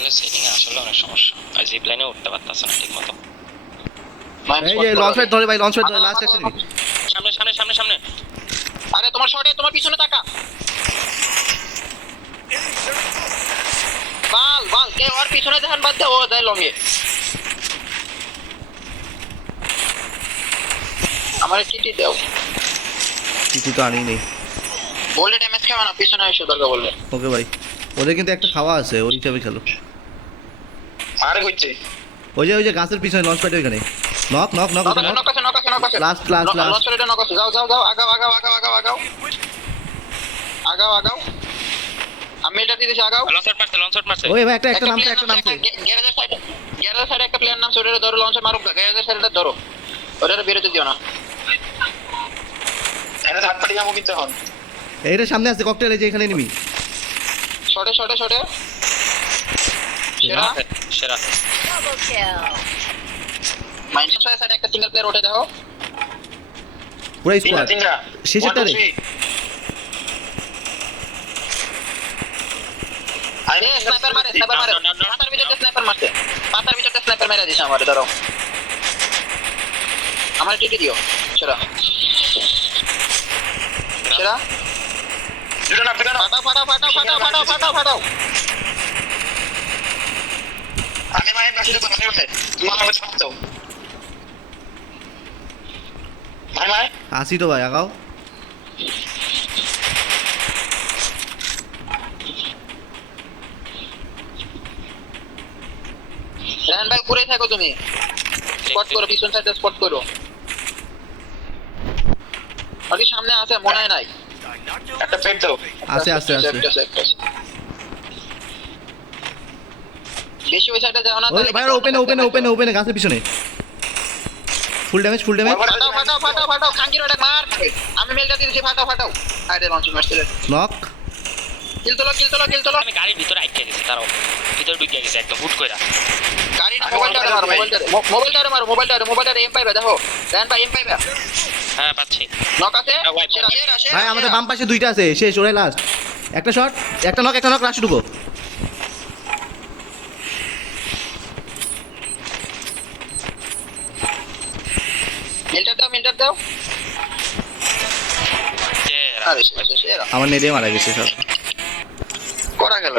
আসলে সেটিং এ আসলে অনেক সমস্যা। আর জিপ লাইনে উঠতে পারতাছ না ঠিকমতো। এই যে লঞ্চ প্যাড ধরে ভাই, লঞ্চ প্যাড ধরে, লাস্ট একটা নিবি। সামনে সামনে সামনে সামনে। আরে তোমার শটে, তোমার পিছনে তাকা। বাল বাল কে ওর পিছনে ধ্যান বাদ দে, ও যায় লঙ্গে। আমারে টিটি দাও। টিটি তো আনি নেই। বললে ড্যামেজ খাবে না, পিছনে এসে দরকার বললে। ওকে ভাই, ওদের কিন্তু একটা খাওয়া আছে, ওই হিসাবে খেলো। আরে কইছে ওই যে গাছের পিছনে লঞ্চ প্যাড ওইখানে। নক নক নক ওটা নক। নক আছে নক আছে নক আছে। Last last launch last. করে নক আছে। যাও যাও যাও, আগাও আগাও আগাও আগাও আগাও আগাও আগাও। আমি এটা দিতেছি, আগাও। লঞ্চ শট মারছে। ওই ভাই একটা নামছে, একটা নামছে। গ্যারেজের সাইডে একটা প্লেয়ার নামছে, ওটা ধরো, লঞ্চ মারুক। গ্যারেজের সাইডে ধরো, ওটা বেরোতে দিও না। এনে হাত পাটি যাবো কিন্তু এখন। এইটা সামনে আছে ককটেল, এই যে এখানে নিবি। শটে শটে শটে সেরা সেরা। Double kill. মাইন্ডসেট সাইডে একটা সিঙ্গেল প্লেয়ার ওঠে দেখো। পুরো স্কোয়াড শেষেরটা রে। আরে স্নাইপার মারে, স্নাইপার মারে। পাতার ভিতরে স্নাইপার মারছে, পাতার ভিতরে স্নাইপার মেরে দিছে আমারে। ধরো আমার টিটি দিও। সেরা সেরা। দুটো না দুটো না। ফাটাও ফাটাও ফাটাও ফাটাও ফাটাও ফাটাও ফাটাও। আমি মায়ের পাশে তো মারে উঠে তোমার আমাকে ছাড় দাও। মাই আসি তো ভাই, আগাও। রান ভাই ঘুরে থাকো তুমি, স্পট করো, পিছন সাইডে স্পট করো। আরে সামনে আছে মনে হয় নাই, একটা পেট দাও। আছে আছে আছে। বেশি ওই সাইডে যাও না। ওই ভাই ওপেন ওপেন ওপেন ওপেন গাছের পিছনে। Full damage full damage. ফাটাও ফাটাও ফাটাও ফাটাও, খাঙ্কির ওটা মার। আমি মেলটা দিয়েছি, ফাটাও ফাটাও। আরে লঞ্চ মারছে। নক। কিল তোলো কিল তোলো কিল তোলো। আমি গাড়ির ভিতরে আটকে গেছি, তারাও ভিতরে ঢুকে গেছে একদম হুট কইরা। গাড়ি না, মোবাইলটা মারো, মোবাইলটা এম পাইবে দেখো। রান ভাই এম পাইবে। হ্যাঁ পাচ্ছি। নক আছে সেরা সেরা সেরা। ভাই আমাদের বাম পাশে দুইটা আছে, শেষ ওরাই লাস্ট। একটা শট, একটা নক লাস্ট ঢুকো। মিল্টার দাও। সেরা। আরে সেরা আমার নেড়ে মারা গেছে সব। করা গেল।